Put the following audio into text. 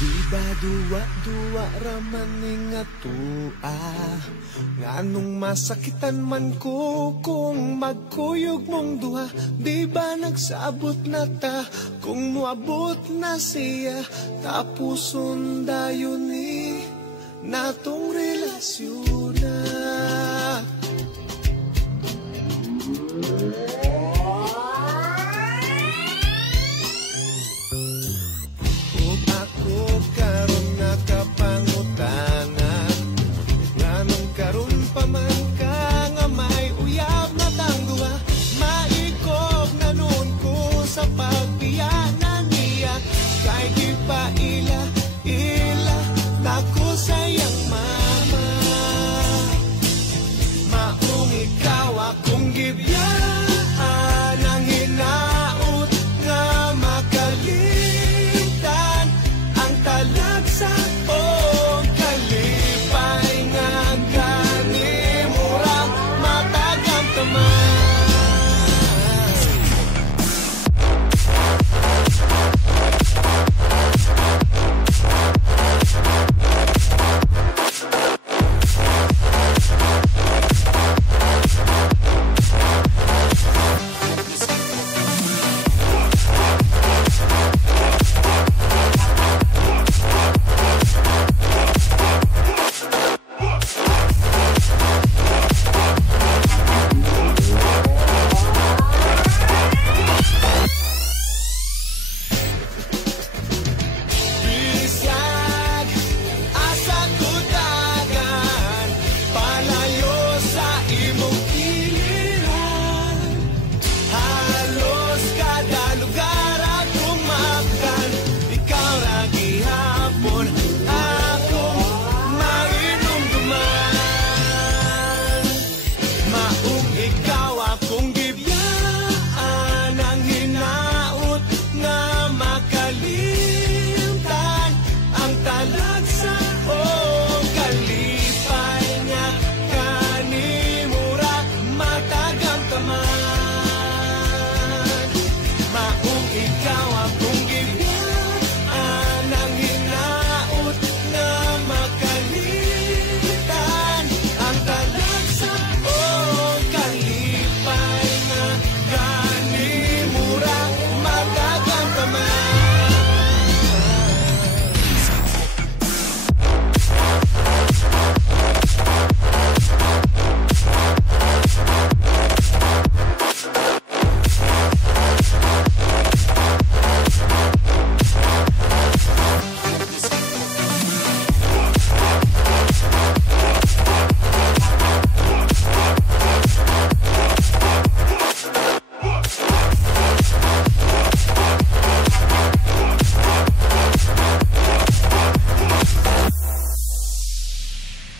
Di ba duwa-duwa raman nga tua, nganong masakitan man ko kung magkuyog mong duha. Di ba nagsabot na ta kung muabot na siya, tapuson dayon ni natong relasyon na. Karon nakapangutanan, nganong karon pa man ka nga may uyab na tangduha. Maikog na nun ko sa pagbiyanan niya, kay di pa ila